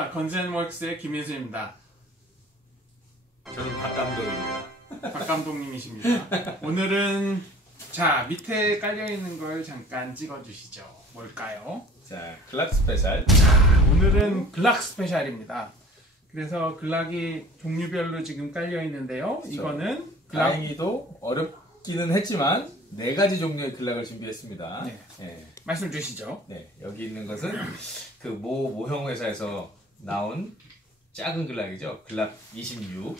안녕하십니까. 건센웍스의 김혜수입니다. 저는 박 감독입니다. 박 감독님이십니다. 오늘은 자 밑에 깔려있는 걸 잠깐 찍어주시죠. 뭘까요? 자, 글락 스페셜. 오늘은 글락 스페셜입니다. 그래서 글락이 종류별로 지금 깔려있는데요. 그렇죠. 이거는 글락... 다행히도 어렵기는 했지만 4가지 종류의 글락을 준비했습니다. 네. 네. 말씀 주시죠. 네, 여기 있는 것은 그 모형 회사에서 나온 작은 글락이죠. 글락 26.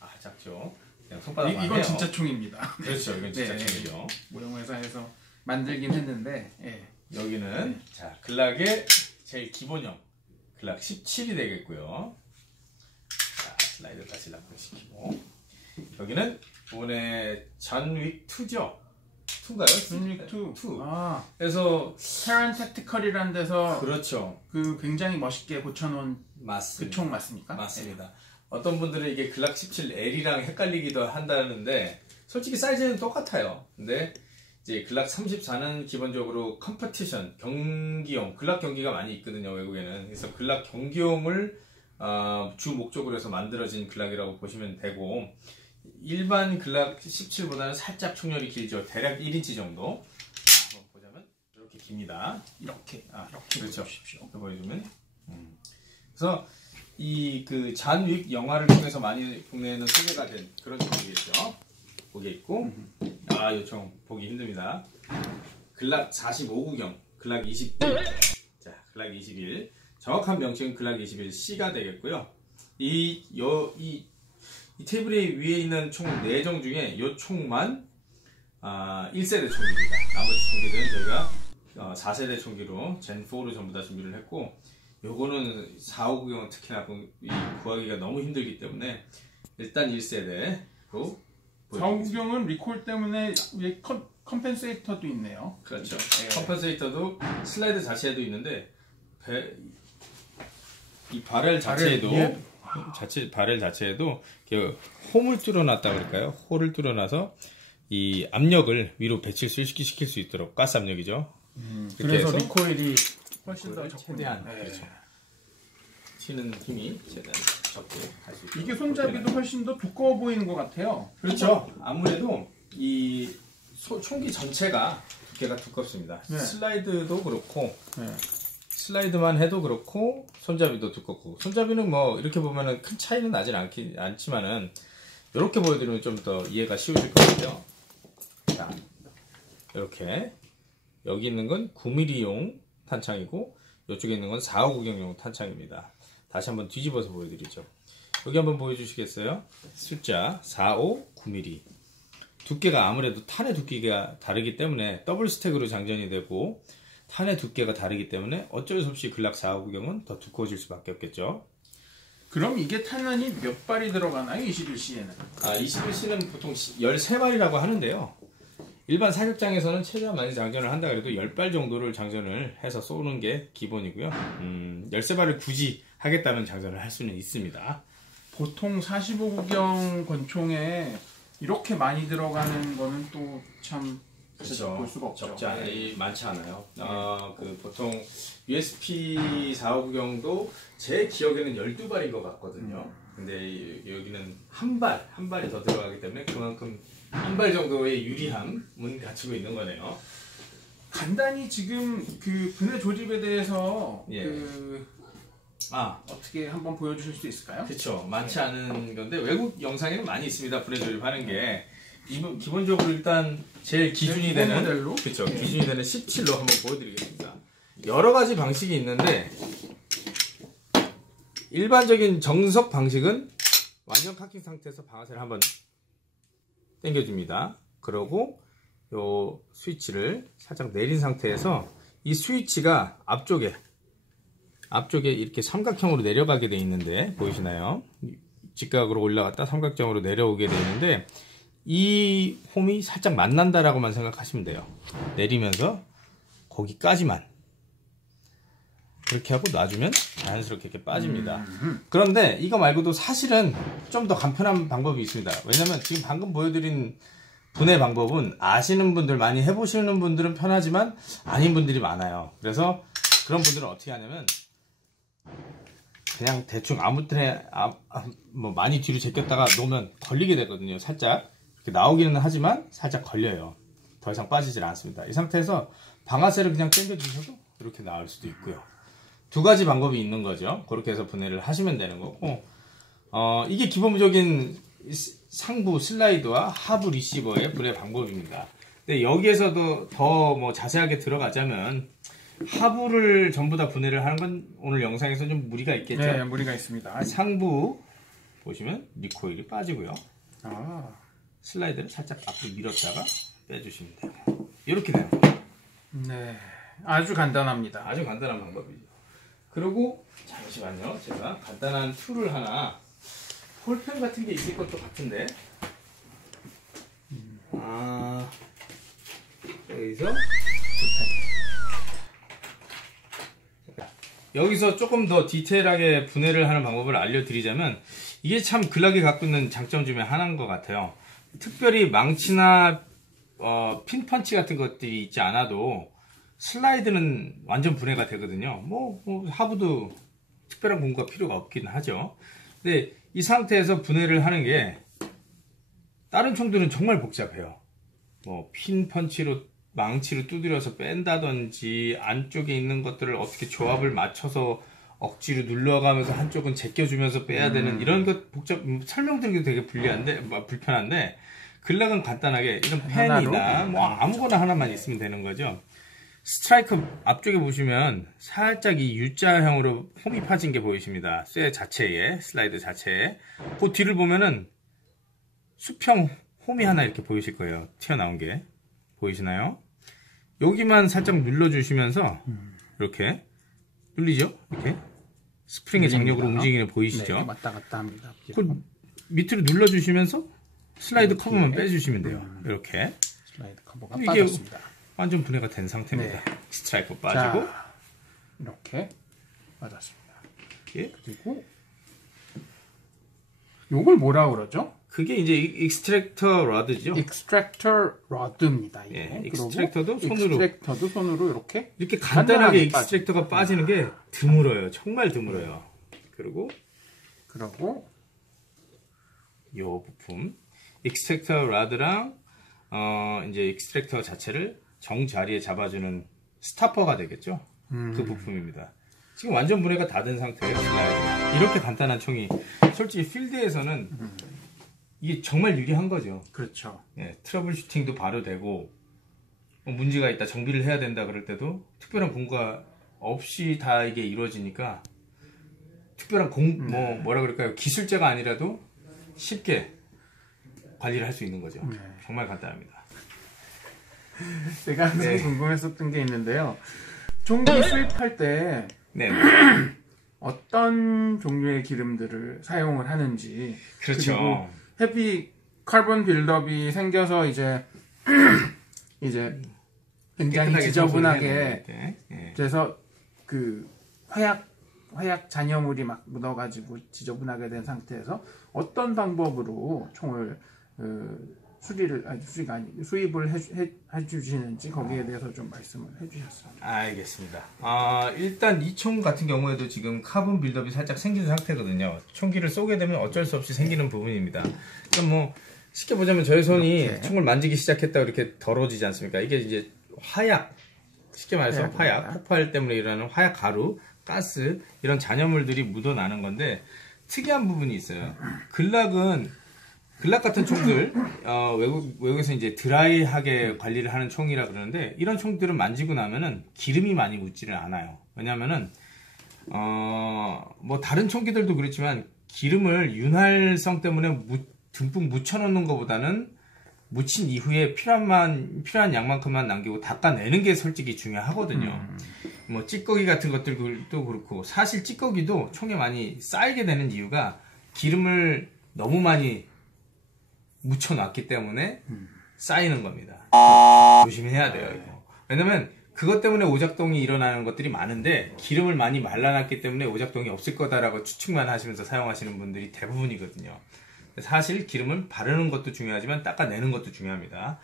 아, 작죠. 그냥 손바닥만 해요. 이건 진짜 총입니다. 그렇죠. 이건 진짜 총이죠. 모형 회사에서 만들긴 했는데 여기는 자, 글락의 제일 기본형 글락 17이 되겠고요. 자, 슬라이드 다시 납품시키고 여기는 이번에 전윅 2죠. 2인가요? 전윅 2. 아, 그래서 테란 택티컬이라는 데서 그렇죠. 그 굉장히 멋있게 고쳐놓은 맞습니다. 그 총 맞습니까? 맞습니다. 어떤 분들은 이게 글락 17L이랑 헷갈리기도 한다는데 솔직히 사이즈는 똑같아요. 근데 이제 글락 34는 기본적으로 컴퍼티션 경기용, 글락 경기가 많이 있거든요, 외국에는. 그래서 글락 경기용을 주 목적으로 해서 만들어진 글락이라고 보시면 되고, 일반 글락 17보다는 살짝 총열이 길죠. 대략 1인치 정도. 한번 보자면 이렇게 깁니다. 이렇게 그렇죠. 보십시오. 보여주면. 그래서 이 그 전윅 영화를 통해서 많이 국내에는 소개가 된 그런 종이겠죠. 거기에 있고, 요청 보기 힘듭니다. 글락 45구경, 글락 21. 자, 글락 21. 정확한 명칭은 글락 21C가 되겠고요. 이 테이블 위에 있는 총 4정 중에 이 총만 1세대 총기입니다. 나머지 총기들은 저희가 4세대 총기로 젠4로 전부 다 준비를 했고, 요거는 45구경은 특히나 구하기가 너무 힘들기 때문에 일단 1세대로 45구경은 리콜 때문에 위에 컴펜세이터도 있네요. 그렇죠. 컴펜세이터도 슬라이드 자체에도 있는데 이 바렐 자체에도 바렐 자체에도 홈을 뚫어놨다 그럴까요? 홀을 뚫어놔서 이 압력을 위로 배출시킬 수 있도록 가스 압력이죠. 그래서 리코일이 훨씬 더 최대한 그렇죠. 튀는 힘이 최대한 적게 할 수 있도록. 이게 손잡이도 훨씬 더 두꺼워 보이는 것 같아요. 그렇죠. 아무래도 이 총기 전체가 두께가 두껍습니다. 네. 슬라이드도 그렇고 슬라이드만 해도 그렇고 손잡이도 두껍고, 손잡이는 뭐 이렇게 보면은 큰 차이는 나진 않지만은 이렇게 보여드리면 좀 더 이해가 쉬우실 것 같아요. 자, 이렇게 여기 있는 건 9mm용 탄창이고 이쪽에 있는 건 45구경용 탄창입니다. 다시 한번 뒤집어서 보여드리죠. 여기 한번 보여주시겠어요? 숫자 45, 9mm. 두께가 아무래도 탄의 두께가 다르기 때문에 더블 스택으로 장전이 되고 탄의 두께가 다르기 때문에 어쩔 수 없이 글락 45구경은 더 두꺼워질 수밖에 없겠죠. 그럼 이게 탄환이 몇 발이 들어가나요? 21C에는? 21C는 보통 13발이라고 하는데요. 일반 사격장에서는 최대한 많이 장전을 한다 그래도 10발 정도를 장전을 해서 쏘는 게 기본이고요. 13발을 굳이 하겠다면 장전을 할 수는 있습니다. 보통 45구경 권총에 이렇게 많이 들어가는 거는 또 참 그렇죠. 볼 수가 없죠. 많지 않아요. 보통 USP 45구경도 제 기억에는 12발인 것 같거든요. 근데 여기는 한 발이 더 들어가기 때문에 그만큼 한 발 정도의 유리함은 갖추고 있는 거네요. 간단히 지금 그 분해 조립에 대해서 어떻게 한번 보여주실 수 있을까요? 그렇죠. 많지 않은 건데 외국 영상에는 많이 있습니다. 분해 조립하는 게. 기본적으로 일단 제일 기준이 되는 모델로? 그렇죠. 기준이 되는 17로 한번 보여드리겠습니다. 여러 가지 방식이 있는데 일반적인 정석 방식은 완전 카킹 상태에서 방아쇠를 한번 당겨줍니다. 그러고 요 스위치를 살짝 내린 상태에서 이 스위치가 앞쪽에 이렇게 삼각형으로 내려가게 되어 있는데 보이시나요? 직각으로 올라갔다 삼각형으로 내려오게 되어 있는데 이 홈이 살짝 만난다라고만 생각하시면 돼요. 내리면서 거기까지만 그렇게 하고 놔주면 자연스럽게 이렇게 빠집니다. 그런데 이거 말고도 사실은 좀 더 간편한 방법이 있습니다. 왜냐면 지금 방금 보여드린 분해 방법은 아시는 분들, 많이 해보시는 분들은 편하지만 아닌 분들이 많아요. 그래서 그런 분들은 어떻게 하냐면 그냥 대충 아무 때나 뭐 많이 뒤로 제꼈다가 놓으면 걸리게 되거든요. 살짝 이렇게 나오기는 하지만 살짝 걸려요. 더 이상 빠지질 않습니다. 이 상태에서 방아쇠를 그냥 당겨 주셔도 이렇게 나올 수도 있고요. 두 가지 방법이 있는 거죠. 그렇게 해서 분해를 하시면 되는 거고, 이게 기본적인 상부 슬라이드와 하부 리시버의 분해 방법입니다. 근데 여기에서도 더 뭐 자세하게 들어가자면 하부를 전부 다 분해를 하는 건 오늘 영상에서 좀 무리가 있겠죠. 네, 무리가 있습니다. 상부 보시면 리코일이 빠지고요. 아, 슬라이드를 살짝 앞으로 밀었다가 빼주시면 돼요. 이렇게 돼요. 네, 아주 간단합니다. 아주 간단한 방법이죠. 그리고 잠시만요. 제가 간단한 툴을 하나, 볼펜 같은 게 있을 것도 같은데, 여기서 조금 더 디테일하게 분해를 하는 방법을 알려드리자면, 이게 참 글락이 갖고 있는 장점 중에 하나인 것 같아요. 특별히 망치나 핀펀치 같은 것들이 있지 않아도 슬라이드는 완전 분해가 되거든요. 뭐 하부도 특별한 공구가 필요가 없긴 하죠. 근데 이 상태에서 분해를 하는 게 다른 총들은 정말 복잡해요. 뭐 핀펀치로 망치로 두드려서 뺀다든지, 안쪽에 있는 것들을 어떻게 조합을 맞춰서 억지로 눌러가면서 한쪽은 제껴주면서 빼야 되는 이런 것 설명드리기도 되게 불편한데, 글락은 간단하게 이런 펜이나 뭐 아무거나 하나만 있으면 되는 거죠. 스트라이크 앞쪽에 보시면 살짝 이 U자형으로 홈이 파진 게 보이십니다. 쇠 자체에, 슬라이드 자체에. 그 뒤를 보면은 수평 홈이 하나 이렇게 보이실 거예요. 튀어나온 게 보이시나요? 여기만 살짝 눌러주시면서 이렇게 눌리죠? 이렇게 스프링의 장력으로 움직이는 거 보이시죠? 네, 왔다 갔다 합니다. 그 밑으로 눌러주시면서 슬라이드 커버만 빼주시면 돼요. 이렇게 슬라이드 커버가 이게 빠졌습니다. 완전 분해가 된 상태입니다. 네. 스트라이커 빠지고, 자, 이렇게 빠졌습니다. 예? 그리고 요걸 뭐라 그러죠? 그게 이제 익스트랙터 러드죠. 익스트랙터 러드입니다. 이게. 예, 익스트랙터도 손으로 이렇게 간단하게 익스트랙터가 빠지는 게 드물어요. 정말 드물어요. 그리고 요 부품 익스트랙터 러드랑 이제 익스트랙터 자체를 정 자리에 잡아주는 스타퍼가 되겠죠. 그 부품입니다. 지금 완전 분해가 다 된 상태예요. 슬라이드. 이렇게 간단한 총이 솔직히 필드에서는 이게 정말 유리한 거죠. 그렇죠. 예, 트러블 슈팅도 바로 되고, 문제가 있다, 정비를 해야 된다 그럴 때도 특별한 공과 없이 다 이게 이루어지니까, 특별한 뭐라 그럴까요? 기술자가 아니라도 쉽게 관리를 할 수 있는 거죠. 정말 간단합니다. 제가 항상 궁금했었던 게 있는데요. 종기 수입할 때 네. 어떤 종류의 기름들을 사용을 하는지, 그렇죠. 그리고 헤비 카본 빌드업이 생겨서 이제 굉장히 지저분하게 돼서 그 화약 잔여물이 막 묻어가지고 지저분하게 된 상태에서 어떤 방법으로 총을 수입을 해주시는지 거기에 대해서 좀 말씀을 해주셨어요. 알겠습니다. 일단 이 총 같은 경우에도 지금 카본 빌드업이 살짝 생긴 상태거든요. 총기를 쏘게 되면 어쩔 수 없이 생기는 부분입니다. 그럼 뭐 쉽게 보자면 저희 손이 이렇게 총을 만지기 시작했다고 이렇게 더러워지지 않습니까? 이게 이제 화약, 쉽게 말해서 화약, 폭발 때문에 일어나는 화약 가루, 가스, 이런 잔여물들이 묻어나는 건데, 특이한 부분이 있어요. 글락 같은 총들, 외국에서 이제 드라이하게 관리를 하는 총이라 그러는데, 이런 총들은 만지고 나면은 기름이 많이 묻지를 않아요. 왜냐면은, 뭐 다른 총기들도 그렇지만, 기름을 윤활성 때문에 듬뿍 묻혀놓는 것보다는, 묻힌 이후에 필요한 양만큼만 남기고 닦아내는 게 솔직히 중요하거든요. 뭐 찌꺼기 같은 것들도 그렇고, 사실 찌꺼기도 총에 많이 쌓이게 되는 이유가 기름을 너무 많이 묻혀놨기 때문에 쌓이는 겁니다. 조심해야 돼요, 이거. 왜냐면 그것 때문에 오작동이 일어나는 것들이 많은데, 기름을 많이 말라놨기 때문에 오작동이 없을 거다라고 추측만 하시면서 사용하시는 분들이 대부분이거든요. 사실 기름은 바르는 것도 중요하지만 닦아내는 것도 중요합니다.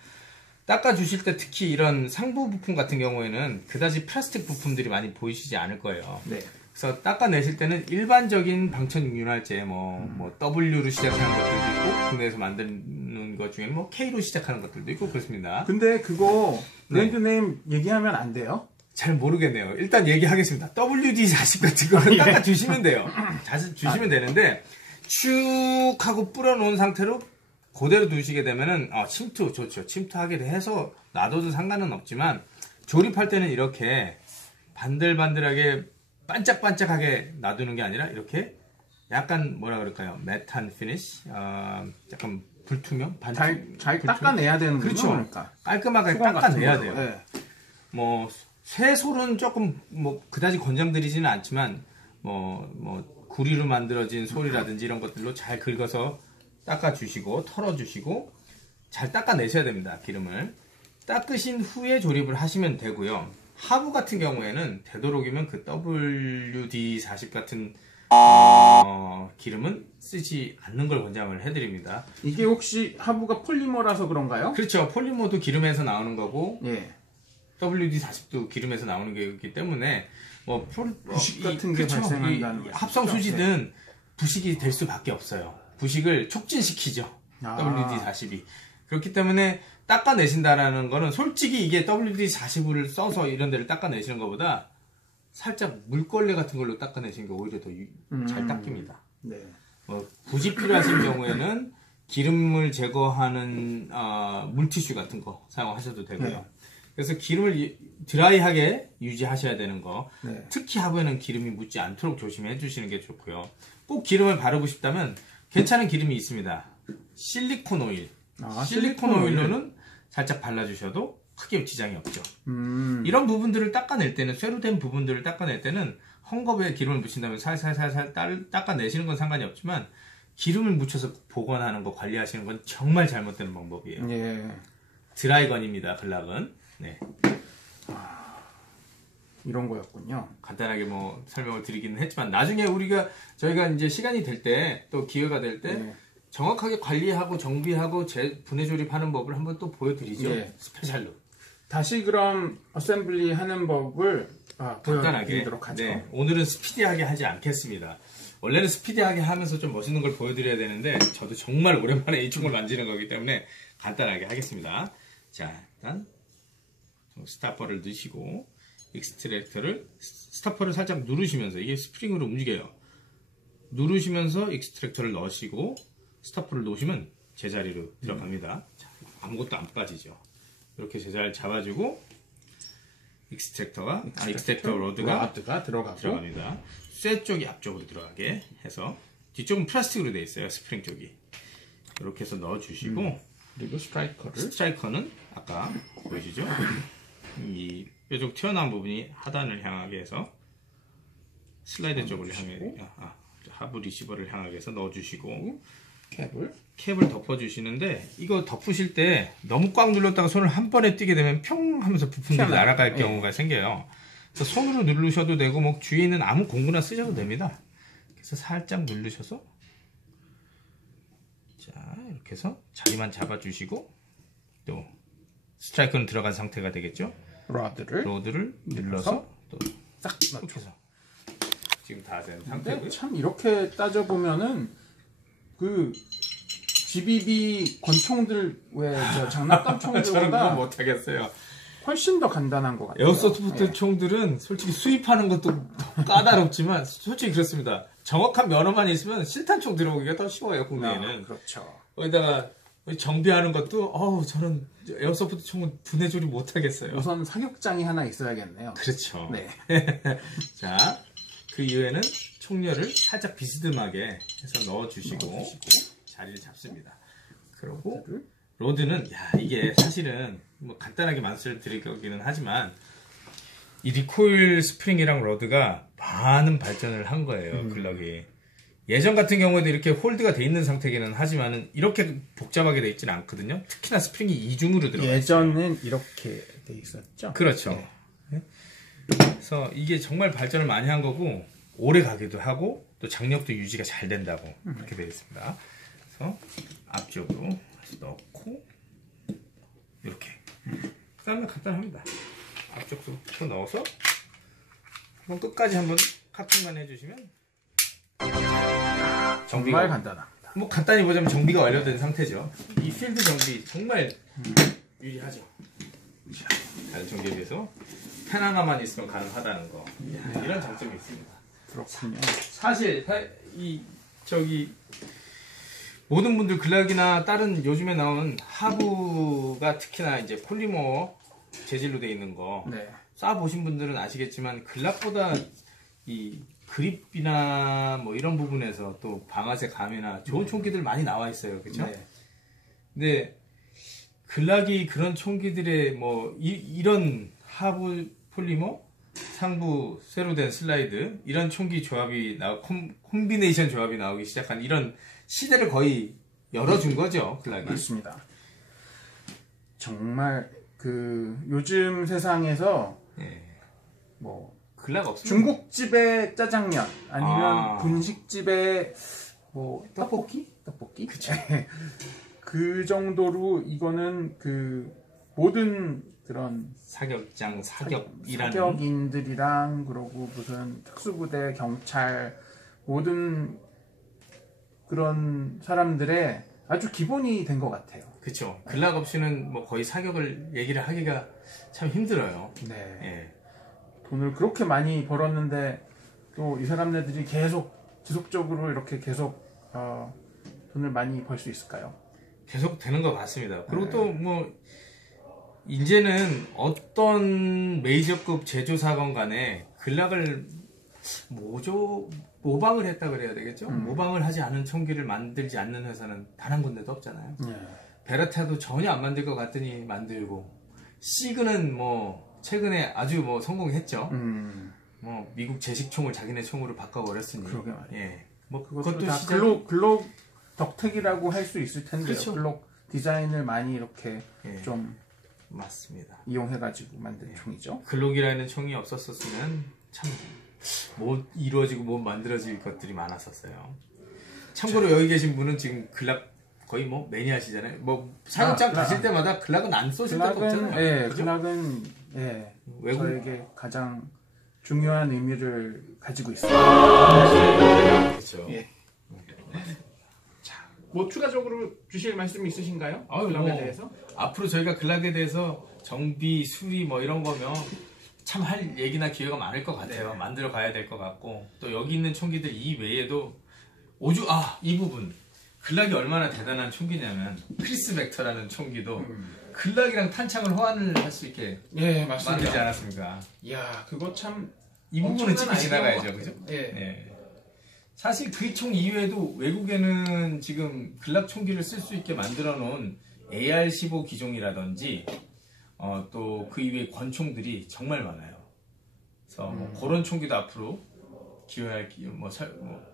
닦아주실 때 특히 이런 상부 부품 같은 경우에는 그다지 플라스틱 부품들이 많이 보이시지 않을 거예요. 네. 그래서 닦아내실 때는 일반적인 방천윤활제 뭐 W로 시작하는 것들도 있고 국내에서 만드는 것 중에는 뭐 K로 시작하는 것들도 있고 그렇습니다. 근데 그거 브랜드 네임 얘기하면 안 돼요? 잘 모르겠네요. 일단 얘기하겠습니다. WD-40 같은 거는 닦아주시면 돼요. 자주 주시면 되는데 쭉 하고 뿌려놓은 상태로 그대로 두시게 되면은 침투 좋죠. 침투하게 해서 놔둬도 상관은 없지만 조립할 때는 이렇게 반들반들하게 반짝반짝하게 놔두는 게 아니라 이렇게 약간 뭐라 그럴까요? 매트한 피니쉬, 약간 불투명, 잘 닦아내야 되는 거죠. 그렇죠. 그러니까. 깔끔하게 닦아내야 돼요. 네. 뭐 쇠솔은 조금 뭐 그다지 권장드리지는 않지만 뭐 구리로 만들어진 솔이라든지 이런 것들로 잘 긁어서 닦아주시고 털어주시고 잘 닦아내셔야 됩니다. 기름을 닦으신 후에 조립을 하시면 되고요. 하부 같은 경우에는 되도록이면 그 WD-40 같은 기름은 쓰지 않는 걸 권장을 해드립니다. 이게 혹시 하부가 폴리머라서 그런가요? 그렇죠. 폴리머도 기름에서 나오는 거고 예. WD-40도 기름에서 나오는 거기 때문에 부식 같은 게 발생한다는 거죠. 합성 수지든 부식이 될 수밖에 없어요. 부식을 촉진시키죠. WD-40이. 그렇기 때문에 닦아내신다라는 거는 솔직히 이게 WD-40을 써서 이런 데를 닦아내시는 것보다 살짝 물걸레 같은 걸로 닦아내시는 게 오히려 더 잘 닦입니다. 네. 굳이 필요하신 경우에는 기름을 제거하는 물티슈 같은 거 사용하셔도 되고요. 네. 그래서 기름을 드라이하게 유지하셔야 되는 거. 네. 특히 하부에는 기름이 묻지 않도록 조심해 주시는 게 좋고요. 꼭 기름을 바르고 싶다면 괜찮은 기름이 있습니다. 실리콘 오일. 실리콘 오일로는 살짝 발라주셔도 크게 지장이 없죠. 이런 부분들을 닦아낼 때는 쇠로 된 부분들을 닦아낼 때는 헝겊에 기름을 묻힌다면 살살살살 닦아내시는 건 상관이 없지만 기름을 묻혀서 보관하는 거 관리하시는 건 정말 잘못된 방법이에요. 예. 드라이건입니다. 글락은. 네. 이런 거였군요. 간단하게 뭐 설명을 드리기는 했지만 나중에 저희가 이제 시간이 될 때 또 기회가 될 때 네. 정확하게 관리하고 정비하고 분해 조립하는 법을 한번 또 보여드리죠. 네. 스페셜로. 다시 그럼 어셈블리 하는 법을 간단하게 보여드리도록 하죠. 네, 오늘은 스피디하게 하지 않겠습니다. 원래는 스피디하게 하면서 좀 멋있는 걸 보여드려야 되는데 저도 정말 오랜만에 이 총을 만지는 거기 때문에 간단하게 하겠습니다. 자, 일단 스타퍼를 넣으시고 스타퍼를 살짝 누르시면서 이게 스프링으로 움직여요. 누르시면서 익스트랙터를 넣으시고 스타퍼를 놓으시면 제자리로 들어갑니다. 자, 아무것도 안 빠지죠. 이렇게 제자리를 잡아주고 익스트랙터 로드가 들어갑니다. 쇠 쪽이 앞쪽으로 들어가게 해서 뒤쪽은 플라스틱으로 되어 있어요. 스프링 쪽이. 이렇게 해서 넣어주시고 그리고 스트라이커는 아까 보이시죠? 이 뾰족 튀어나온 부분이 하단을 향하게 해서 슬라이드 쪽을 향해 하부 리시버를 향하게 해서 넣어주시고 캡을 덮어주시는데 이거 덮으실 때 너무 꽉 눌렀다가 손을 한 번에 띄게 되면 평 하면서 부품들이 날아갈 경우가 생겨요. 그래서 손으로 누르셔도 되고 뭐 주위에 있는 아무 공구나 쓰셔도 됩니다. 그래서 살짝 누르셔서 자 이렇게 해서 자리만 잡아주시고 또 스트라이크는 들어간 상태가 되겠죠. 로드를 눌러서 또 딱 넣어서 지금 다 된 상태고요. 참 이렇게 따져보면은 그 GBB 권총들 장난감 총들보다 못하겠어요. 훨씬 더 간단한 것 같아요. 에어소프트 총들은 솔직히 수입하는 것도 까다롭지만 솔직히 그렇습니다. 정확한 면허만 있으면 실탄총 들어오기가 더 쉬워요. 국내에는. 그렇죠. 거기다가 정비하는 것도 저는 에어소프트 총은 분해 조립 못하겠어요. 우선 사격장이 하나 있어야겠네요. 그렇죠. 네. 자, 그 이후에는 총열을 살짝 비스듬하게 해서 넣어주시고 자리를 잡습니다. 그리고 로드는 이게 사실은 뭐 간단하게 말씀드리기는 하지만 이 리코일 스프링이랑 로드가 많은 발전을 한 거예요. 글럭이. 예전 같은 경우에도 이렇게 홀드가 돼 있는 상태기는 하지만은 이렇게 복잡하게 돼 있지는 않거든요. 특히나 스프링이 이중으로 들어가 있어요. 예전엔 이렇게 돼 있었죠. 그렇죠. 네. 그래서 이게 정말 발전을 많이 한 거고 오래 가기도 하고 또 장력도 유지가 잘 된다고 그렇게 되어 있습니다. 그래서 앞쪽으로 넣고 이렇게 그 다음에 간단합니다. 앞쪽부터 넣어서 한번 끝까지 한번 카팅만 해주시면 정말 간단합니다. 뭐 간단히 보자면 정비가 완료된 상태죠. 이 필드 정비 정말 유리하죠. 다른 정비에 비해서 펜 하나만 있으면 가능하다는 거. 이런 장점이 있습니다. 그렇군요. 사실 모든 분들 글락이나 다른 요즘에 나오는 하부가 특히나 이제 폴리머 재질로 되어 있는 거 네. 쏴보신 분들은 아시겠지만 글락보다 이 그립이나 뭐 이런 부분에서 또 방아쇠 감이나 좋은 총기들 많이 나와 있어요. 그렇죠? 네. 근데 글락이 그런 총기들의 뭐 이런 하부 폴리머, 상부 쇠로 된 슬라이드 이런 총기 조합이 콤비네이션 조합이 나오기 시작한 이런 시대를 거의 열어준 거죠. 글락이. 맞습니다. 정말 그 요즘 세상에서 예. 뭐 글락 없으면 중국집의 짜장면 아니면 아. 분식집의 뭐 떡볶이? 그쵸. 그 정도로 이거는 그 모든 그런 사격이라는 사격인들이랑 그러고 무슨 특수부대, 경찰 모든 그런 사람들의 아주 기본이 된 것 같아요. 그쵸. 글락 없이는 뭐 거의 사격을 얘기를 하기가 참 힘들어요. 네. 예. 돈을 그렇게 많이 벌었는데 또 이 사람들이 계속 지속적으로 이렇게 계속 돈을 많이 벌 수 있을까요? 계속 되는 것 같습니다. 그리고 또 뭐 이제는 어떤 메이저급 제조사건 간에 글락을 모방을 했다 그래야 되겠죠? 모방을 하지 않은 총기를 만들지 않는 회사는 단 한 군데도 없잖아요. 베르타도 전혀 안 만들 것 같더니 만들고, 시그는 뭐 최근에 아주 뭐 성공했죠. 뭐 미국 제식총을 자기네 총으로 바꿔버렸으니. 그러게 말이에요. 예. 뭐 그것도 다 글록 덕택이라고 할 수 있을 텐데요. 그렇죠. 글록 디자인을 많이 이렇게 예. 좀 맞습니다. 이용해가지고 만든 총이죠. 글록이라는 총이 없었으면 참 못 이루어지고 못 만들어질 것들이 많았었어요. 참고로 여기 계신 분은 지금 글락 거의 뭐 매니아시잖아요. 뭐 사격장 가실 때마다 글락은 안 쏘실 데가 없잖아요. 예, 그죠? 글락은 예, 외국 저에게 가장 중요한 의미를 가지고 있어요. 그렇죠. 예. 자, 뭐 추가적으로 주실 말씀이 있으신가요? 아유, 글락에 뭐, 대해서? 앞으로 저희가 글락에 대해서 정비, 수리 뭐 이런 거면 참 할 얘기나 기회가 많을 것 같아요. 만들어 가야 될 것 같고, 또 여기 있는 총기들 이 외에도 이 부분 글락이 얼마나 대단한 총기냐면 크리스 벡터라는 총기도 글락이랑 탄창을 호환을 할 수 있게 예, 만들지 맞습니다. 않았습니까? 이야, 그거 참 이 부분은 엄청난 짚고 지나가야죠, 아이디어 그죠? 같아요. 예. 네. 사실 그 총 이외에도 외국에는 지금 글락 총기를 쓸 수 있게 만들어 놓은 AR-15 기종이라든지 또 그 이외의 권총들이 정말 많아요. 그래서 뭐 그런 총기도 앞으로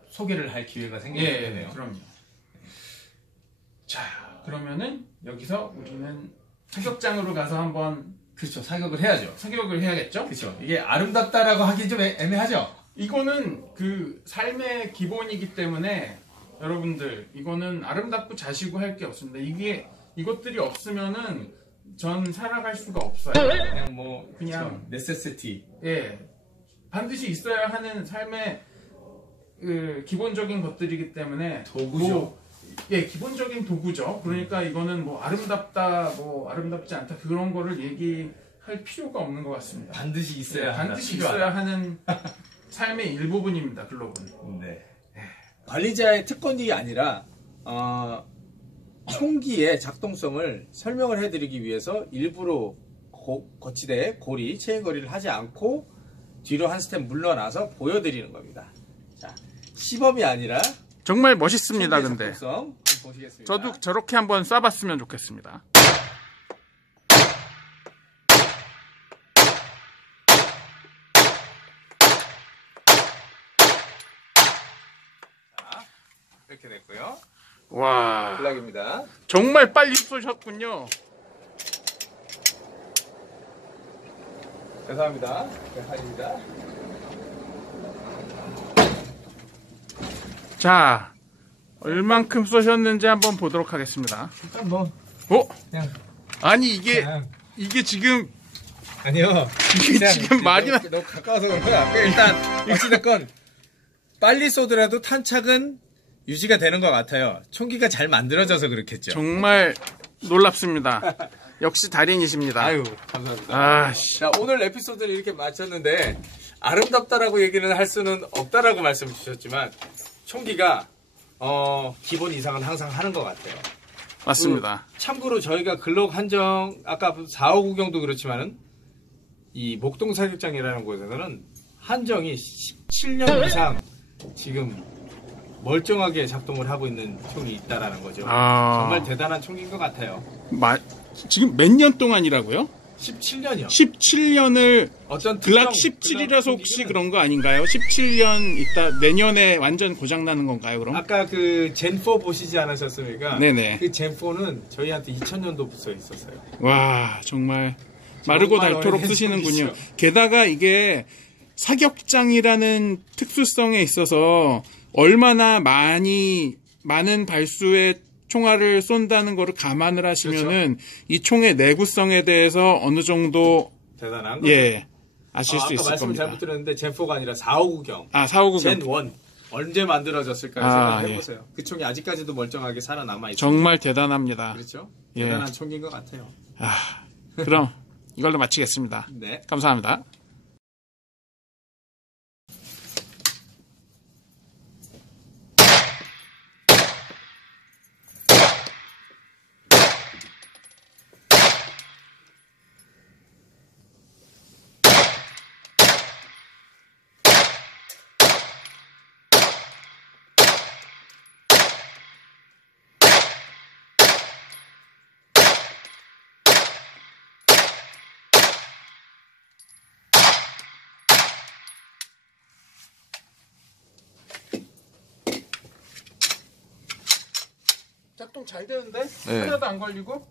소개를 할 기회가 생기게 예, 되네요. 그럼요. 자, 그러면은 여기서 우리는 사격장으로 가서 한번 그렇죠. 사격을 해야죠. 사격을 해야겠죠? 그렇죠. 이게 아름답다라고 하기 좀 애매하죠. 이거는 그 삶의 기본이기 때문에 여러분들 이거는 아름답고 자시고 할 게 없습니다. 이것들이 없으면은 전 살아갈 수가 없어요. 그냥 뭐 그냥 네세시티. 예, 반드시 있어야 하는 삶의 그 기본적인 것들이기 때문에 도구죠. 예, 기본적인 도구죠. 그러니까 이거는 뭐 아름답다, 뭐 아름답지 않다 그런 거를 얘기할 필요가 없는 것 같습니다. 반드시 있어야 예, 한다. 반드시 있어야 하는 삶의 일부분입니다. 글록은. 네. 관리자의 특권이 아니라 총기의 작동성을 설명을 해드리기 위해서 일부러 거치대 고리, 체인거리를 하지 않고 뒤로 한 스텝 물러나서 보여드리는 겁니다. 자, 시범이 아니라 정말 멋있습니다. 총기의 근데 작동성 한번 보시겠습니다. 저도 저렇게 한번 쏴봤으면 좋겠습니다. 이렇게 됐고요. 와, 블락입니다. 정말 빨리 쏘셨군요. 죄송합니다. 네, 아닙니다. 자, 얼만큼 쏘셨는지 한번 보도록 하겠습니다. 일단 뭐 오, 그냥 아니 이게 그냥 지금 아니요. 이게 지금 말이나 너무 가까워서 그런 거야. 일단 어찌됐건 빨리 쏘더라도 탄착은 유지가 되는 것 같아요. 총기가 잘 만들어져서 그렇겠죠. 정말 놀랍습니다. 역시 달인이십니다. 아유, 감사합니다. 아, 씨. 자, 오늘 에피소드를 이렇게 마쳤는데 아름답다라고 얘기는 할 수는 없다라고 말씀 주셨지만 총기가 기본 이상은 항상 하는 것 같아요. 맞습니다. 참고로 저희가 글록 한정 아까 459경도 그렇지만은 이 목동 사격장이라는 곳에서는 한정이 17년 이상 지금 멀쩡하게 작동을 하고 있는 총이 있다라는 거죠. 정말 대단한 총인 것 같아요. 지금 몇 년 동안이라고요? 17년이요. 17년을 어떤 글락 17이라서 혹시 그런 거 아닌가요? 17년 있다 내년에 완전 고장 나는 건가요, 그럼? 아까 그 젠4 보시지 않으셨습니까? 네네. 그 젠4는 저희한테 2000년도부터 있었어요. 와, 정말 마르고 닳도록 쓰시는군요. 게다가 이게 사격장이라는 특수성에 있어서 얼마나 많은 발수의 총알을 쏜다는 거를 감안을 하시면은 그렇죠. 이 총의 내구성에 대해서 어느 정도 대단한 거죠. 아실 수 아까 있을 말씀을 겁니다. 잘못 들었는데 젠4가 아니라 459경. 459경. 젠1 언제 만들어졌을까 생각해보세요. 그 총이 아직까지도 멀쩡하게 살아남아 있죠. 정말 대단합니다. 그렇죠. 예. 대단한 총기인 것 같아요. 그럼 이걸로 마치겠습니다. 네. 감사합니다. 작동 잘 되는데? 하나도 안 걸리고?